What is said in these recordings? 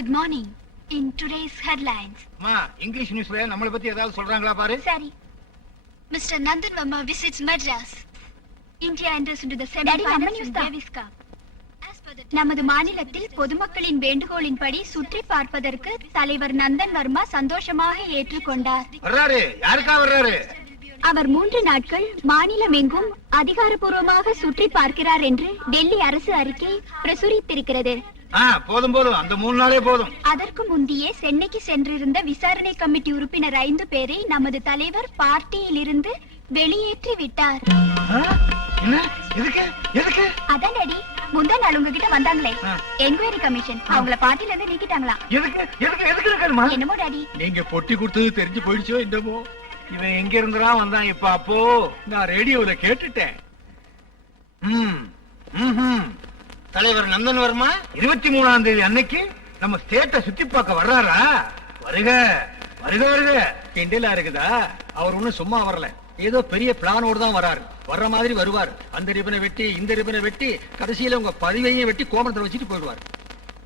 Good morning in today's headlines அம்மா English நியூஸ்ல நம்மளை பத்தி ஏதாவது சொல்றாங்களா பாரு? சரி. Mister Nandan Varma visits Madras India in தான். Davis Cup. As per the நமது மாநிலத்தில் பொதுமக்களின் வேண்டுகோளின்படி சுற்றி பார்ப்பதற்கு தலைவர் நந்தன் வர்மா சந்தோஷமாக ஏற்றுக்கொண்டார். வர்றாரு. யாருக்கா வர்றாரு? அவர் மூன்று நாட்கள் மாநிலம் எங்கும் அதிகாரப்பூர்வமாக சுற்றி பார்க்கிறார் என்று டெல்லி அரசு அறிக்கை பிரசுரித்திருக்கிறது. போதும் போதும். அந்த மூணு நாளே போதும். அதற்கு முந்தைய சென்னைக்கு சென்றிருந்த விசாரணை கமிட்டி உறுப்பினர் ஐந்து பேரை நமது தலைவர் பார்ட்டியில் இருந்து வெளியேற்றி விட்டார். முந்தா நாள் உங்ககிட்ட வந்தாங்களே. Enquiry commission. அவங்கள பார்ட்டில இருந்து இருக்காருமா என்னமோ டாடி. நீங்க பொட்டி கொடுத்தது தெரிஞ்சு போயிடுச்சோ என்னமோ? இவன் எங்க இருந்துடா வந்தான் இப்ப அப்போ? நான் ரேடியோல கேட்டுட்டேன். ம், ம்ஹும். தலைவர் நந்தன் வர்மா இருபத்தி மூணாம் தேதி அன்னைக்கு நம்ம ஸ்டேட்டை சுத்தி பார்க்க வர்றாரா? வருக வருக வருக. கிண்டலா இருக்குதா? அவர் ஒண்ணும் சும்மா வரல. ஏதோ பெரிய பிளானோடு தான் வராரு. வர்ற மாதிரி வருவார். அந்த ரிபனை வெட்டி இந்த ரிபனை வெட்டி கடைசியில உங்க பதிவையும் வெட்டி கோமணத்துல வச்சுட்டு போயிடுவார்.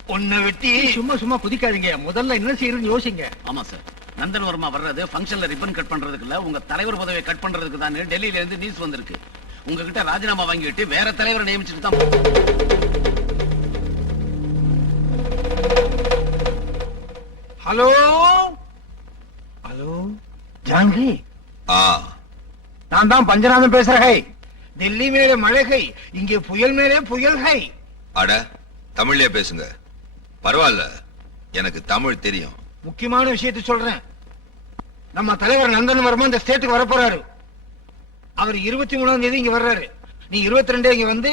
உன்னை வெட்டி சும்மா சும்மா குதிக்காதீங்க. முதல்ல என்ன செய்யறதுன்னு யோசிங்க. ஆமா சார் நந்தன் வர்மா வர்றது ஃபங்க்ஷன்ல ரிப்பன் கட் பண்றதுக்கு இல்ல உங்க தலைவர் பதவியை கட் பண்றதுக்கு தான் டெல்லியில இருந்து நியூஸ் வந்திருக்கு. உங்ககிட்ட ராஜினாமா வாங்கிட்டு வேற தலைவரை நியமிச்சுட்டு தான் ஹலோ? ஹலோ? ஜான்கி. ஆ. நான் தான் பஞ்சநாதன் பேசுறேன் டெல்லி மேலே மழை இங்கே புயல் மேலே புயல் ஹை. அட தமிழ்லயே பேசுங்க. பரவாயில்ல எனக்கு தமிழ் தெரியும். முக்கியமான விஷயத்தை சொல்றேன். நம்ம தலைவர் நந்தன் வர்மா இந்த ஸ்டேட்டுக்கு வர போறாரு அவர் இருபத்தி மூணாம் தேதி இங்க வர்றாரு. நீ இருபத்தி ரெண்டு இங்க வந்து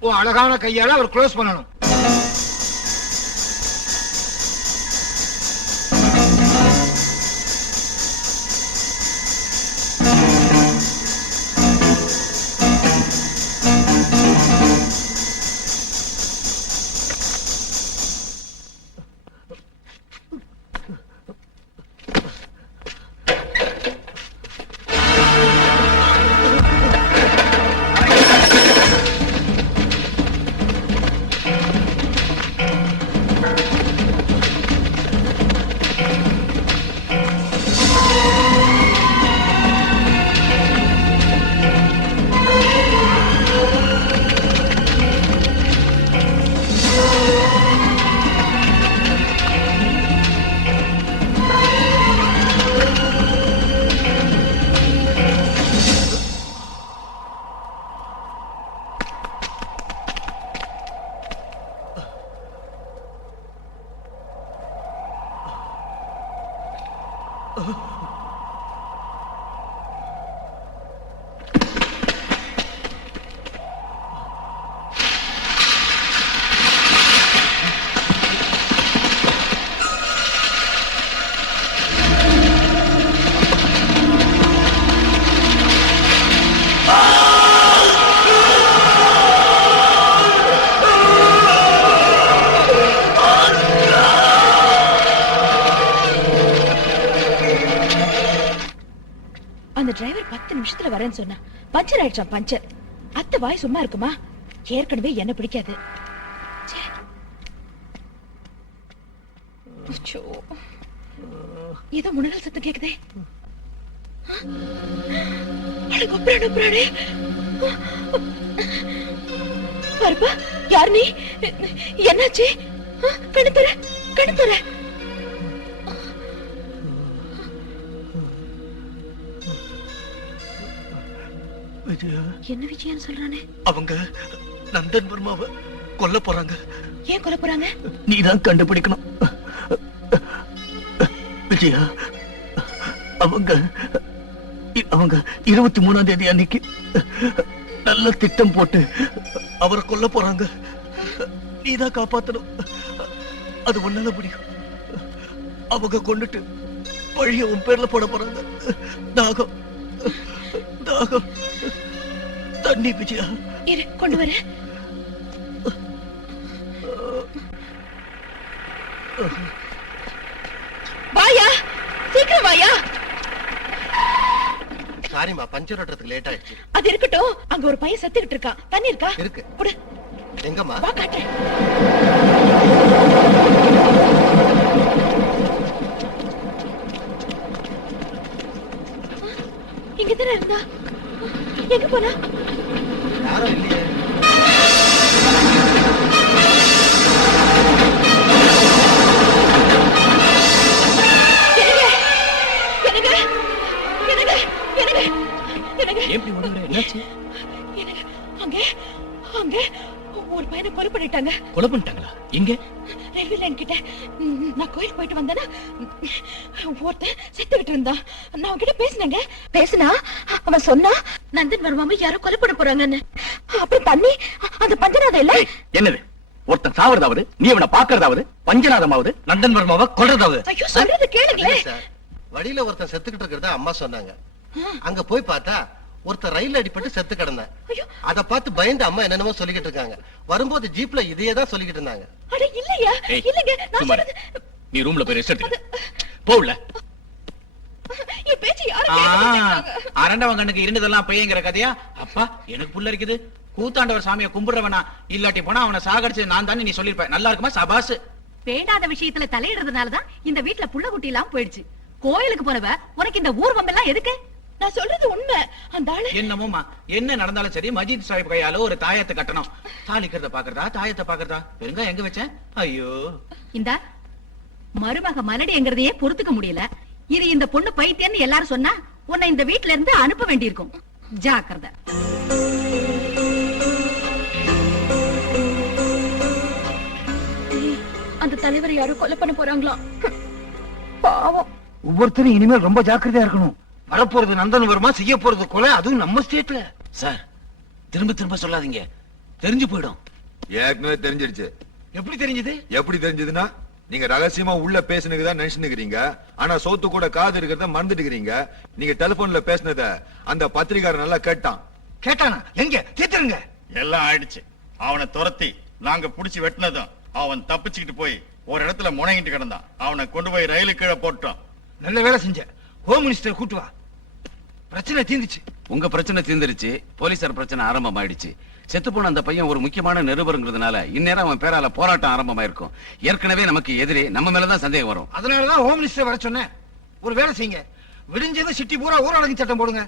உன் அழகான கையால அவர் க்ளோஸ் பண்ணணும். நிமிஷத்துல சொன்னா பஞ்சர் ஆயிடுச்சான் பஞ்சர். அத்தை வாய் சும்மா இருக்குமா? ஏற்கனவே என்ன பிடிக்காது. ஏதோ முனகல் சத்தம் கேக்குதே. பருப்பா யார் நீ? என்னாச்சு? கண்ணு தர கண்ணு தர என்ன விஜயன் சொல்றானே? அவங்க நந்தன் வர்மாவை கொல்ல போறாங்க. ஏன் கொல்ல போறாங்க? நீதான் கண்டுபிடிக்கணும். விஜயா அவங்க அவங்க இருபத்தி மூணாம் தேதி அன்னைக்கு நல்ல திட்டம் போட்டு அவரை கொல்ல போறாங்க. நீதான் காப்பாத்தணும். அது உன்னால முடியும். அவங்க கொண்டுட்டு பழிய உன் பேர்ல போட போறாங்க. தாகம் தாகம் தண்ணி விஜயா இரு கொண்டு வர. வாயா சீக்கிரம் வாயா. சாரிமா பஞ்சர் ஓட்டுறதுக்கு லேட் ஆயிடுச்சு. அது இருக்கட்டும் அங்க ஒரு பையன் செத்துக்கிட்டு இருக்கான். தண்ணி இருக்கா? இருக்கு. குடு. எங்கம்மா? வா காட்டுறேன் இங்க இருந்தா? எங்க போனா? அங்க அங்க ஒரு பையனை கொலை பண்ணிட்டாங்க. கொலை பண்ணிட்டாங்களா? எங்க? நான் கோயிலுக்கு போயிட்டு வந்தேன்னா ஒருத்தன் செத்துக்கிட்டு இருந்தான். நான் அவன்கிட்ட பேசினேங்க. பேசினா? அவன் சொன்னா? நந்தன் வருமாம யாரோ கொலை பண்ண போறாங்கன்னு. அப்புறம் தண்ணி அந்த பஞ்சநாதம் இல்ல? என்னது? ஒருத்தன் சாவறதாவது நீ அவனை பாக்குறதாவது பஞ்சநாதமாவது நந்தன் வர்மாவை கொல்றதாவது? ஐயோ சொல்றது கேளுங்களே. வழியில ஒருத்தன் செத்துக்கிட்டு இருக்கிறதா அம்மா சொன்னாங்க. அங்க போய் பார்த்தா ஒருத்தன் ரயில் அடிபட்டு செத்து கிடந்தான். அத பார்த்து பயந்து அம்மா என்னென்னமோ சொல்லிக்கிட்டு இருக்காங்க. வரும்போது ஜீப்ல இதையே தான் சொல்லிக்கிட்டு இருந்தாங்க. நீ ரூம்ல போய் ரெஸ்ட் போகல. அரண்டவன் கண்ணுக்கு இருந்ததெல்லாம் பையங்கிற கதையா? அப்பா எனக்கு புள்ள இருக்குது. கூத்தாண்டவர் சாமியை கும்பிடுறவனா இல்லாட்டி போனா அவனை சாகடிச்சது நான் தானே நீ சொல்லிருப்ப நல்லா இருக்குமா சபாசு? வேண்டாத விஷயத்துல தலையிடுறதுனாலதான் இந்த வீட்ல புள்ள குட்டி எல்லாம் போயிடுச்சு. கோயிலுக்கு போனவ உனக்கு இந்த ஊர் வம்பெல்லாம் எதுக்கு? நான் சொல்றது உண்மை. அந்த ஆளு என்னமோமா என்ன நடந்தாலும் சரி மஜித் சாஹிப் கையால ஒரு தாயத்தை கட்டணும். தாளிக்கிறத பாக்குறதா தாயத்தை பாக்குறதா பெருங்கா எங்க வச்சேன்? ஐயோ. இந்த மருமக மலடிங்கிறதையே பொறுத்துக்க முடியல. இது இந்த பொண்ணு பைத்தியம்னு எல்லாரும் சொன்னா உன்னை இந்த வீட்ல இருந்து அனுப்ப வேண்டியிருக்கும். ஜாக்கிரதை. அந்த தலைவரை யாரும் கொலை பண்ண போறாங்களா? பாவம். ஒவ்வொருத்தரும் இனிமேல் ரொம்ப ஜாக்கிரதையா இருக்கணும். வரப்போறது நந்தன் வருமா செய்ய போறது கொலை அதுவும் நம்ம ஸ்டேட்ல சார் திரும்ப திரும்ப சொல்லாதீங்க. தெரிஞ்சு போயிடும். ஏற்கனவே தெரிஞ்சிருச்சு. எப்படி தெரிஞ்சது? எப்படி தெரிஞ்சதுன்னா நீங்க ரகசியமா உள்ள பேசுனதுதான் நினைச்சுனுக்கிறீங்க ஆனா சோத்து கூட காது இருக்கிறத மறந்துட்டுக்கிறீங்க. நீங்க டெலிபோன்ல பேசுனத அந்த பத்திரிகாரன் நல்லா கேட்டான். கேட்டானா? எங்க? தீத்துருங்க எல்லாம் ஆயிடுச்சு. அவனை துரத்தி நாங்க புடிச்சு வெட்டினதும் அவன் தப்பிச்சுக்கிட்டு போய் ஒரு இடத்துல முனைங்கிட்டு கிடந்தான். அவனை கொண்டு போய் ரயிலு கீழே போட்டோம் நல்ல வேலை செஞ்ச. ஹோம் மினிஸ்டர் கூட்டு வா பிரச்சனை தீந்துச்சு உங்க பிரச்சனை தீர்ந்துருச்சு. போலீசார் பிரச்சனை ஆரம்பமாயிடுச்சு. செத்து போன அந்த பையன் ஒரு முக்கியமான நிருபருங்கிறதுனால இந்நேரம் அவன் பேரால போராட்டம் ஆரம்பமாயிருக்கும். ஏற்கனவே நமக்கு எதிரே நம்ம மேலதான் சந்தேகம் வரும். அதனாலதான் ஹோம் மினிஸ்டர் வர சொன்னேன். ஒரு வேலை செய்யுங்க. விடிஞ்சதும் சிட்டி பூரா ஊரடங்கு சட்டம் போடுங்க.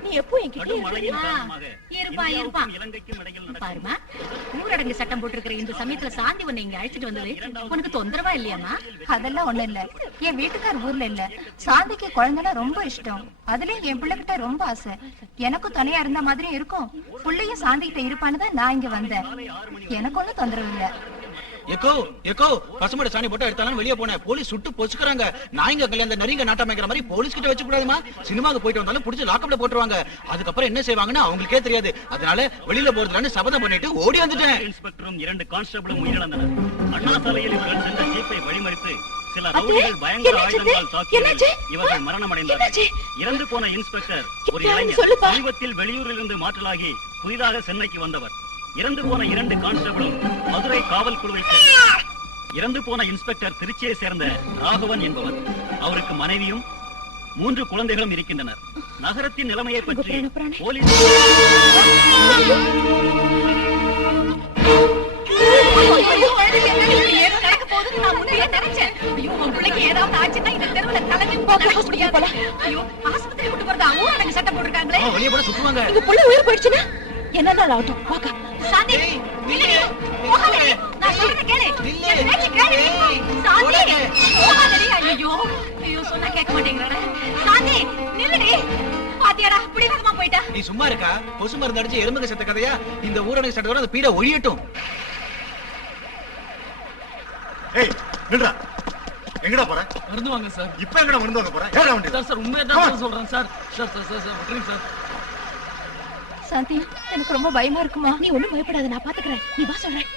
நீ எப்போ என்கிட்ட? இருப்பா இருப்பா. பாருமா. ஊரடங்கு சட்டம் போட்டிருக்கிற இந்த சமயத்துல சாந்தி உன்னை இங்க அழைச்சிட்டு வந்தது உனக்கு தொந்தரவா இல்லையாமா அதெல்லாம் ஒண்ணு இல்ல. என் வீட்டுக்கார் ஊர்ல இல்ல. சாந்திக்கு குழந்தைனா ரொம்ப இஷ்டம். அதுலயும் என் பிள்ளைகிட்ட ரொம்ப ஆசை. எனக்கும் துணையா இருந்த மாதிரியும் இருக்கும். புள்ளையும் சாந்திகிட்ட இருப்பான்னு தான் நான் இங்க வந்தேன். எனக்கு ஒண்ணும் தொந்தரவு இல்ல. எக்கோ எக்கோ பசுமோட சாணி போட்டு எடுத்தாலும் வெளியே போனேன் போலீஸ் சுட்டு பொசுக்குறாங்க. நாய்ங்க கல்யாண நரிங்க நாட்டமைக்கிற மாதிரி போலீஸ் கிட்ட வச்சு கூடாதுமா? சினிமாக்கு போயிட்டு வந்தாலும் புடிச்சு லாக்கப்ல போட்டுருவாங்க. அதுக்கப்புறம் என்ன செய்வாங்கன்னு அவங்களுக்கே தெரியாது. அதனால வெளியில போறதுலான்னு சபதம் பண்ணிட்டு ஓடி வந்துட்டேன். இன்ஸ்பெக்டரும் இரண்டு கான்ஸ்டபிளும் உயிரிழந்தனர். அண்ணா சாலையில் இவர்கள் சென்ற ஜீப்பை வழிமறித்து சில ரவுடிகள் பயங்கர? ஆயுதங்களால் என்னாச்சு? இவர்கள் மரணமடைந்தனர். என்னாச்சு? இறந்து போன இன்ஸ்பெக்டர் ஒரு இளைஞர். சமீபத்தில் வெளியூரிலிருந்து மாற்றலாகி புதிதாக சென்னைக்கு வந்தவர். இறந்து போன இரண்டு கான்ஸ்டபிளும் மதுரை காவல் குழுவை சேர்ந்தவர் இறந்து போன இன்ஸ்பெக்டர் திருச்சியை சேர்ந்த ராகவன் என்பவர். அவருக்கு மனைவியும் மூன்று குழந்தைகளும் இருக்கின்றனர். நகரத்தின் நிலைமையை பற்றி. போலீஸ் என்ன நாள் ஆகட்டும்? வாக்கா. நீ சும்மா இருக்கா? கொசு மருந்து அடிச்சு எறும்புங்க செத்த கதையா? இந்த ஊரடங்கு சட்டத்தோட அந்த பீட ஒழியட்டும். ஏய் நில்றா. எங்கடா போற? மருந்து வாங்க சார். இப்ப எங்கடா மருந்து வாங்க போற? ஏடா வண்டி சார் சார் உண்மையா தான் சொல்றேன் sir. Sir sir sir sir. Shanti எனக்கு ரொம்ப பயமா இருக்குமா? நீ ஒண்ணும் பயப்படாத நான் பாத்துக்கிறேன். நீ வா சொல்றேன்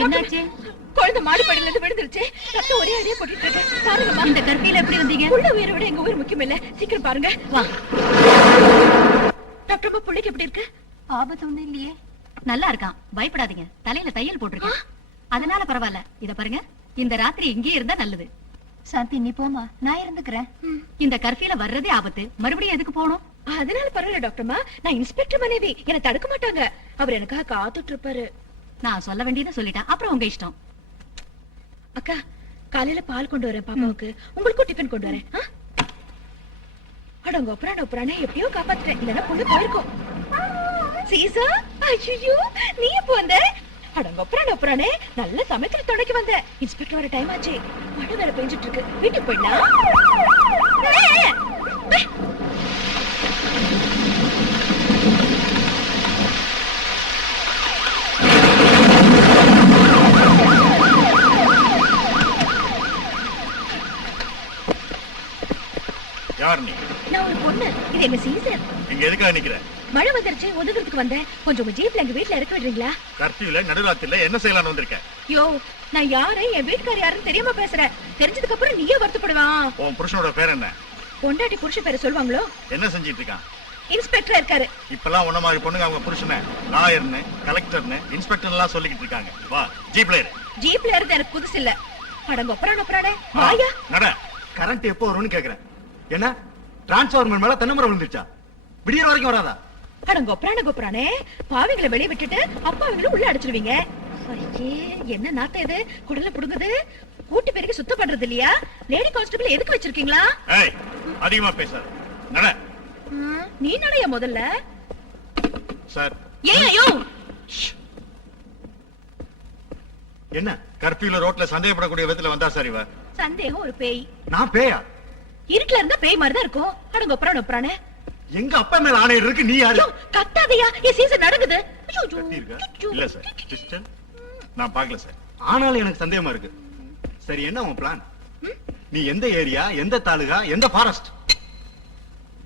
என்னாச்சு குழந்தை மாடிப்படியில இருந்து விழுந்துருச்சு ரத்தம் ஒரே அடியே போட்டுட்டு இருக்கு பாருங்கம்மா இந்த கற்பியில எப்படி வந்தீங்க உள்ள உயிரை விட எங்க உயிர் முக்கியம் இல்ல சீக்கிரம் பாருங்க. வா டாக்டர் அம்மா பிள்ளைக்கு எப்படி இருக்கு? ஆபத்து ஒண்ணும் இல்லையே. நல்லா இருக்கான். பயப்படாதீங்க. தலையில தையல் போட்டிருக்கேன். அதனால பரவாயில்ல. இத பாருங்க. இந்த ராத்திரி இங்கேயே இருந்தா நல்லது. சாந்தி நீ போமா நான் இருந்துக்கிறேன். இந்த கற்பியில வர்றதே ஆபத்து. மறுபடியும் எதுக்கு போகணும்? அதனால பரவாயில்ல டாக்டர்மா நான் இன்ஸ்பெக்டர் மனைவி. என்ன தடுக்க மாட்டாங்க. அவர் எனக்காக காத்துட்டு இருப்பாரு. நான் சொல்ல வேண்டியதை சொல்லிட்டேன். அப்புறம் உங்க இஷ்டம். அக்கா காலையில பால் கொண்டு வரேன் பாப்பாவுக்கு. உங்களுக்கும் டிஃபன் கொண்டு வரேன்? அடங்க ஒப்பரான ஒப்பரானே எப்படியோ காப்பாத்துட்டேன் இல்லன்னா பொண்ணு போயிருக்கும். சீசா ஐயோ நீ எப்போ வந்த? அடங்க ஒப்பரான ஒப்பரானே நல்ல சமயத்துல துணைக்கு வந்த. இன்ஸ்பெக்டர் வர டைம் ஆச்சு. மழை வேற பெஞ்சிட்டு இருக்கு. வீட்டுக்கு போயிடலாம் ஏய், ஏய். யார் நீ? நான் ஒரு பொண்ணு. இது எங்க சீசன்? இங்க எதுக்காக நிக்கிற? மழை வந்துருச்சு ஒதுங்கிறதுக்கு வந்தேன். கொஞ்சம் உங்க ஜீப்ல எங்க வீட்ல இறக்க விடுறீங்களா? கர்ஃபியூல நடுராத்திரில என்ன செய்யலாம்னு வந்திருக்கேன் யோ நான் யாரு என் வீட்டுக்கார யாருன்னு தெரியாம பேசுறேன். தெரிஞ்சதுக்கு அப்புறம் நீயே வருத்தப்படுவான். உன் புருஷனோட பேர் என்ன? பொண்டாட்டி புருஷ பேரை சொல்லுவாங்களோ என்ன செஞ்சிட்டு இருக்கான்? இன்ஸ்பெக்டர் இருக்காரு. இப்பெல்லாம் உன்ன மாதிரி பொண்ணுங்க அவங்க புருஷனை லாயர்னு கலெக்டர்னு இன்ஸ்பெக்டர் எல்லாம் சொல்லிக்கிட்டு இருக்காங்க. வா ஜீப்ல ஏறு ஜீப்ல இருந்து எனக்கு புதுசு இல்ல அடங்க ஒப்பரான ஒப்பரானே. வாயா. நட. கரண்ட் எப்போ வரும்னு கேக்குறேன். என்ன? டிரான்ஸ்ஃபார்மர் மேல தென்னமரம் விழுந்துருச்சா? விடியற வரைக்கும் வராதா? அடங்க ஒப்பரான கொப்பரானே பாவிங்களை வெளிய விட்டுட்டு அப்பாவிங்களை உள்ள அடிச்சிருவீங்க. ஐயே என்ன நாத்தம் இது? குடல புடுங்குது? கூட்டி பெருக்கி சுத்தம் பண்றது இல்லையா? லேடி கான்ஸ்டபிள் எதுக்கு வச்சிருக்கீங்களா? ஏய் அதிகமா பேசாத. நட. நீ நடைய முதல்ல. சார். ஏன் ஐயோ! என்ன கர்ஃபியூல ரோட்ல சந்தேகப்படக்கூடிய விதத்துல வந்தா சார் இவ? சந்தேகம் ஒரு பேய். நான் பேயா? இருட்டுல இருந்தா பேய் மாதிரி தான் இருக்கும். அடங்க ஒப்பரான ஒப்பரானே எங்க அப்பா மேல ஆணையர் இருக்கு நீ யாரு? கத்தாதையா என் சீசன் நடக்குது. இல்ல சார் நான் பார்க்கல சார். ஆனாலும் எனக்கு சந்தேகமா இருக்கு. சரி என்ன உன் பிளான் நீ எந்த ஏரியா எந்த தாலுகா எந்த ஃபாரஸ்ட்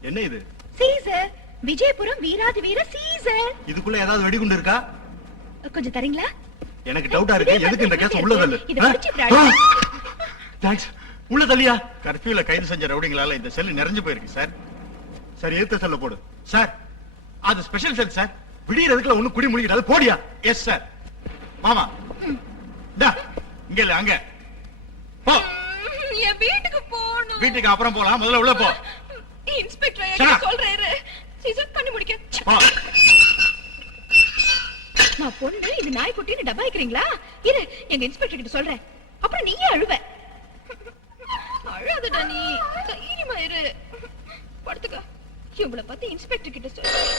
என்ன இது? சீசர் விஜயபுரம் வீராதி வீர சீசர் இதுக்குள்ள ஏதாவது வெடிகுண்டு இருக்கா? கொஞ்சம் தரீங்களா? எனக்கு டவுட்டா இருக்கு. எதுக்கு இந்த கேஸ் உள்ள தள்ளு இதை பிடிச்சு இப்படி அடி. தேங்க்ஸ் உள்ள தள்ளியா? கர்ஃபியூல கைது செஞ்ச ரவுடிங்களால இந்த செல் நிறைஞ்சு போயிருக்கு சார். சரி எடுத்து செல்ல போடு. சார் அது ஸ்பெஷல் செல் சார். விடியறதுக்குள்ள ஒண்ணு குடி முடிக்கிறாது போடியா? எஸ் சார் மாமா. டா இங்க இல்ல அங்க. போ. வீட்டுக்கு போகணும். வீட்டுக்கு அப்புறம் போலாம். முதல்ல உள்ள போ. இன்ஸ்பெக்டர் சொல்றாரு. சீசர் பண்ணி முடிக்க. நான் பொண்ணு இது நாய்க்குட்டின்னு டபாய்க்கிறீங்களா இரு எங்க இன்ஸ்பெக்டர் கிட்ட சொல்றேன். அப்புறம் நீயே அழுவ. அழாதடா நீ தைரியமா இரு. படுத்துக்க. இவளை பத்தி இன்ஸ்பெக்டர் கிட்ட சொல்லு.